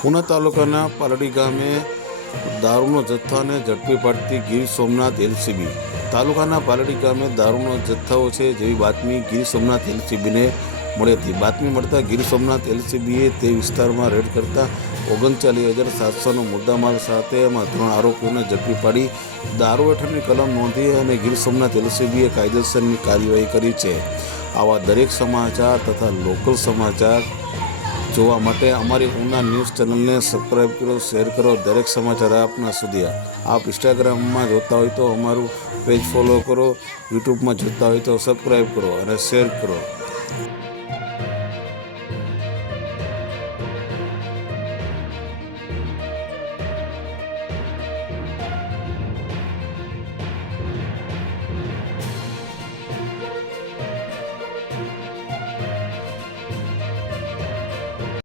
પુના તાલુકાના પાલડી ગામે દારૂનો જથ્થાને ઝડપી પાડતી ગીર સોમનાથ એલસીબી. તાલુકાના પાલડી ગામે દારૂનો જથ્થાઓ છે જેવી બાતમી ગીર સોમનાથ એલસીબીને મળી હતી. બાતમી મળતા ગીર સોમનાથ એલસીબીએ તે વિસ્તારમાં રેડ કરતા ઓગણચાલીસ હજાર સાતસોનો મુદ્દામાલ સાથે એમાં ત્રણ આરોપીઓને ઝડપી પાડી દારૂ હેઠળની કલમ નોંધી અને ગીર સોમનાથ એલસીબીએ કાયદેસરની કાર્યવાહી કરી છે. આવા દરેક સમાચાર તથા લોકલ સમાચાર જોવા માટે અમારી ઉના ન્યૂઝ ચેનલને સબસ્ક્રાઈબ કરો, શેર કરો, દરેક સમાચાર આપના સુધી આપ ઇન્સ્ટાગ્રામમાં જોતા હોય તો અમારું પેજ ફોલો કરો, યુટ્યુબમાં જોતા હોય તો સબસ્ક્રાઈબ કરો અને શેર કરો.